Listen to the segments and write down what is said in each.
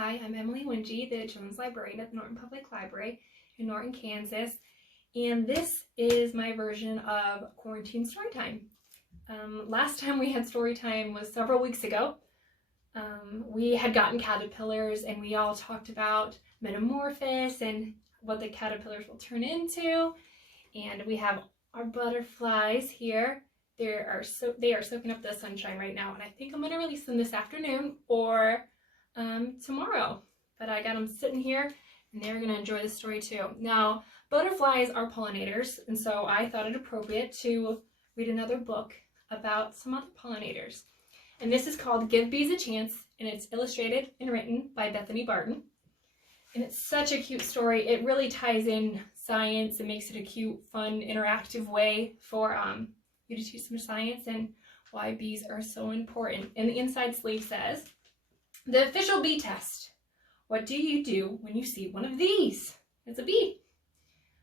Hi, I'm Emily Wingy, the Children's Librarian at the Norton Public Library in Norton, Kansas, and this is my version of Quarantine Storytime. Last time we had Storytime was several weeks ago. We had gotten caterpillars and we all talked about metamorphosis and what the caterpillars will turn into, and we have our butterflies here. They are soaking up the sunshine right now, and I think I'm going to release them this afternoon or tomorrow, but I got them sitting here and they're going to enjoy the story too. Now, butterflies are pollinators, and so I thought it appropriate to read another book about some other pollinators. And this is called Give Bees a Chance, and it's illustrated and written by Bethany Barton. And it's such a cute story. It really ties in science and makes it a cute, fun, interactive way for you to teach some science and why bees are so important. And the inside sleeve says, the official bee test. What do you do when you see one of these? It's a bee.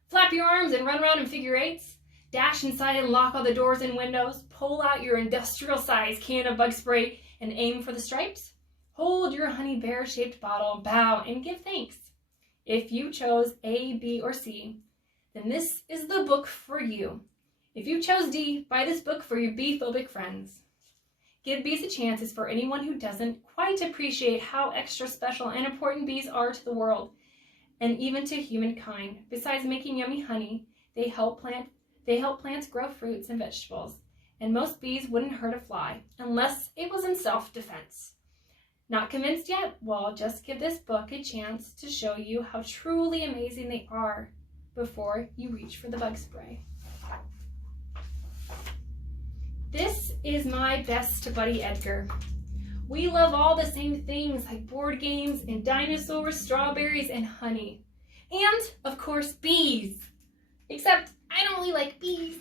Flap your arms and run around in figure eights. Dash inside and lock all the doors and windows. Pull out your industrial-sized can of bug spray and aim for the stripes. Hold your honey bear-shaped bottle, bow, and give thanks. If you chose A, B, or C, then this is the book for you. If you chose D, buy this book for your bee-phobic friends. Give Bees a Chance is for anyone who doesn't quite appreciate how extra special and important bees are to the world, and even to humankind. Besides making yummy honey, they help plants grow fruits and vegetables, and most bees wouldn't hurt a fly unless it was in self-defense. Not convinced yet? Well, just give this book a chance to show you how truly amazing they are before you reach for the bug spray. This is my best buddy Edgar. We love all the same things like board games and dinosaurs, strawberries, and honey. And, of course, bees. Except I don't really like bees.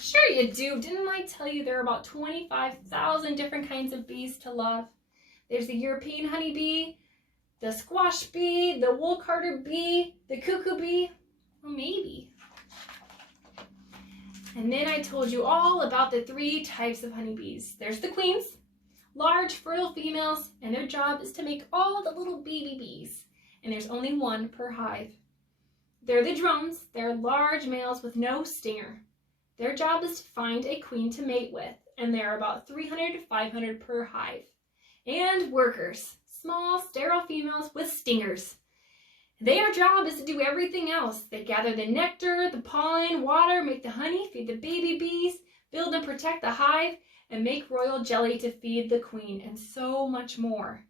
Sure you do. Didn't I tell you there are about 25,000 different kinds of bees to love? There's the European honeybee, the squash bee, the wool carder bee, the cuckoo bee. Well, maybe. And then I told you all about the 3 types of honeybees. There's the queens, large fertile females, and their job is to make all the little baby bees. And there's only 1 per hive. They're the drones. They're large males with no stinger. Their job is to find a queen to mate with, and there are about 300 to 500 per hive. And workers, small, sterile females with stingers. Their job is to do everything else. They gather the nectar, the pollen, water, make the honey, feed the baby bees, build and protect the hive, and make royal jelly to feed the queen, and so much more.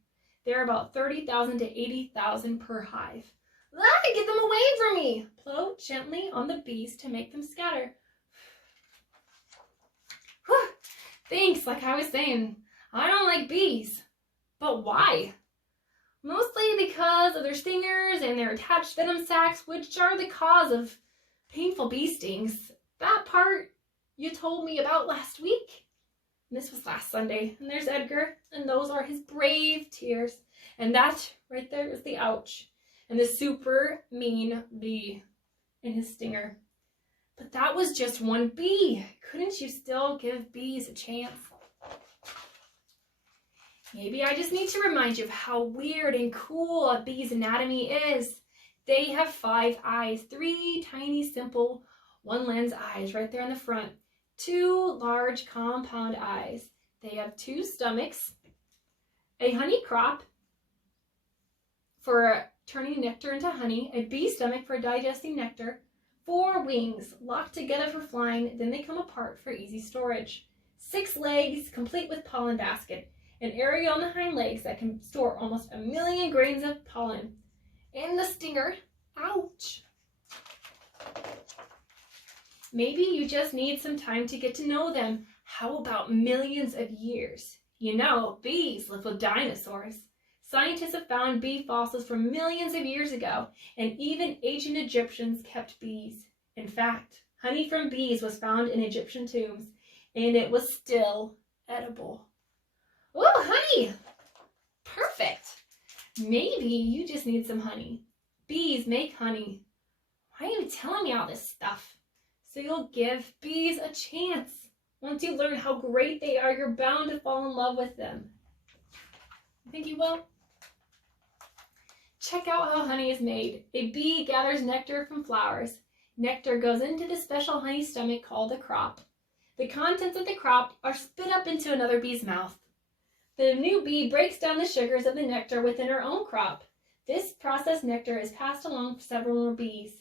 There are about 30,000 to 80,000 per hive. Get them away from me! Blow gently on the bees to make them scatter. Whew. Thanks, like I was saying, I don't like bees. But why? Mostly because of their stingers and their attached venom sacs, which are the cause of painful bee stings. That part you told me about last week. And this was last Sunday. And there's Edgar, and those are his brave tears. And that right there is the ouch. And the super mean bee in his stinger. But that was just 1 bee. Couldn't you still give bees a chance? Maybe I just need to remind you of how weird and cool a bee's anatomy is. They have 5 eyes, 3 tiny, simple, 1-lens eyes right there in the front, 2 large compound eyes. They have 2 stomachs, a honey crop for turning nectar into honey, a bee stomach for digesting nectar, 4 wings locked together for flying, then they come apart for easy storage, 6 legs complete with pollen basket, an area on the hind legs that can store almost 1 million grains of pollen. And the stinger, ouch. Maybe you just need some time to get to know them. How about millions of years? You know, bees live with dinosaurs. Scientists have found bee fossils from millions of years ago, and even ancient Egyptians kept bees. In fact, honey from bees was found in Egyptian tombs, and it was still edible. Oh, honey! Perfect! Maybe you just need some honey. Bees make honey. Why are you telling me all this stuff? So you'll give bees a chance. Once you learn how great they are, you're bound to fall in love with them. You think you will? Check out how honey is made. A bee gathers nectar from flowers. Nectar goes into the special honey stomach called a crop. The contents of the crop are spit up into another bee's mouth. The new bee breaks down the sugars of the nectar within her own crop. This processed nectar is passed along to several more bees,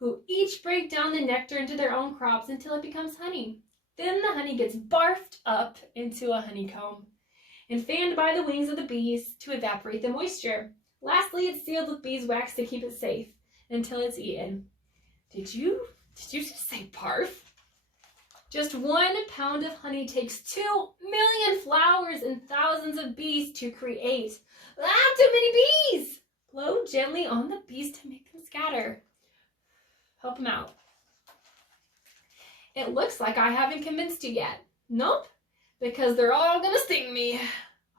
who each break down the nectar into their own crops until it becomes honey. Then the honey gets barfed up into a honeycomb and fanned by the wings of the bees to evaporate the moisture. Lastly, it's sealed with beeswax to keep it safe until it's eaten. Did you just say barf? Just 1 pound of honey takes 2 million flowers and thousands of bees to create. Too many bees! Blow gently on the bees to make them scatter. Help them out. It looks like I haven't convinced you yet. Nope, because they're all gonna sting me.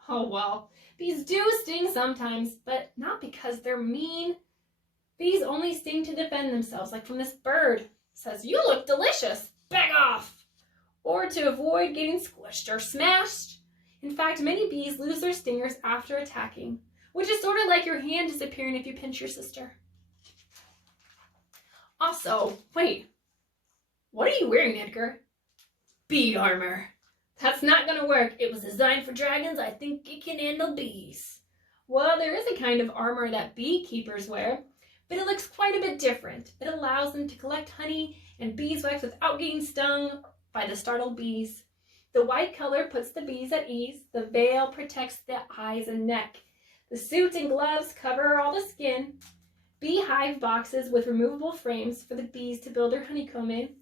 Oh well, bees do sting sometimes, but not because they're mean. Bees only sting to defend themselves, like when this bird says, "You look delicious, back off," or to avoid getting squished or smashed. In fact, many bees lose their stingers after attacking, which is sort of like your hand disappearing if you pinch your sister. Also, wait, what are you wearing, Edgar? Bee armor. That's not gonna work. It was designed for dragons. I think it can handle bees. Well, there is a kind of armor that beekeepers wear, but it looks quite a bit different. It allows them to collect honey and beeswax without getting stung by the startled bees. The white color puts the bees at ease. The veil protects the eyes and neck. The suit and gloves cover all the skin. Beehive boxes with removable frames for the bees to build their honeycomb in,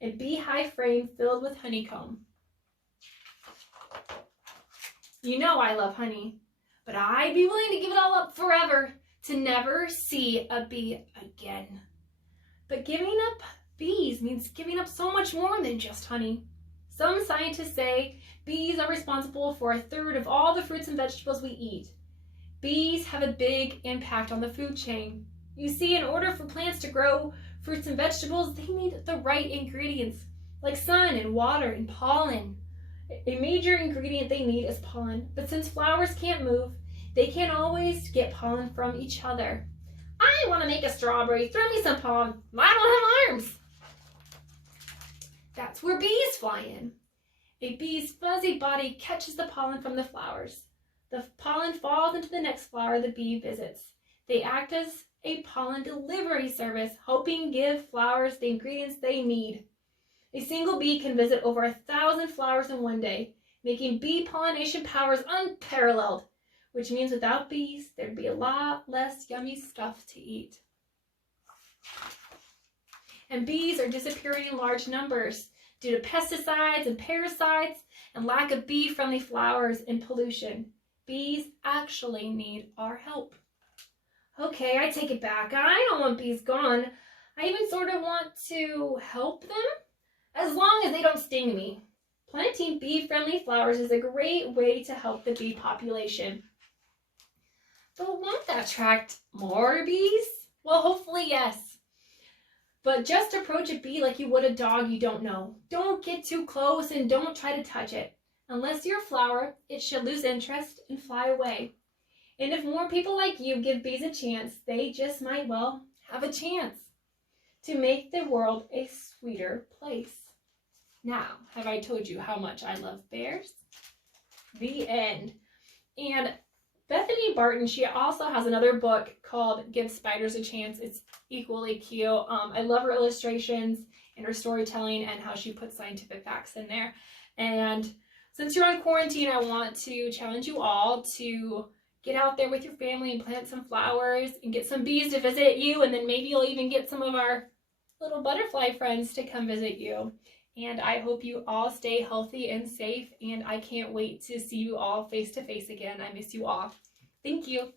and beehive frame filled with honeycomb. You know I love honey, but I'd be willing to give it all up forever to never see a bee again. But giving up bees means giving up so much more than just honey. Some scientists say bees are responsible for 1/3 of all the fruits and vegetables we eat. Bees have a big impact on the food chain. You see, in order for plants to grow fruits and vegetables, they need the right ingredients, like sun and water and pollen. A major ingredient they need is pollen, but since flowers can't move, they can't always get pollen from each other. I want to make a strawberry. Throw me some pollen. I don't have arms. That's where bees fly in. A bee's fuzzy body catches the pollen from the flowers. The pollen falls into the next flower the bee visits. They act as a pollen delivery service, helping give flowers the ingredients they need. A single bee can visit over 1,000 flowers in one day, making bee pollination powers unparalleled, which means without bees, there'd be a lot less yummy stuff to eat. And bees are disappearing in large numbers due to pesticides and parasites and lack of bee-friendly flowers and pollution. Bees actually need our help. Okay, I take it back. I don't want bees gone. I even sort of want to help them, as long as they don't sting me. Planting bee-friendly flowers is a great way to help the bee population. But won't that attract more bees? Well, hopefully yes. But just approach a bee like you would a dog you don't know. Don't get too close and don't try to touch it. Unless you're a flower, it should lose interest and fly away. And if more people like you give bees a chance, they just might, well, have a chance to make the world a sweeter place. Now, have I told you how much I love bears? The end. And Bethany Barton, she also has another book called Give Spiders a Chance. It's equally cute. I love her illustrations and her storytelling and how she puts scientific facts in there. And since you're on quarantine, I want to challenge you all to get out there with your family and plant some flowers and get some bees to visit you, and then maybe you'll even get some of our little butterfly friends to come visit you. And I hope you all stay healthy and safe, and I can't wait to see you all face to face again. I miss you all. Thank you.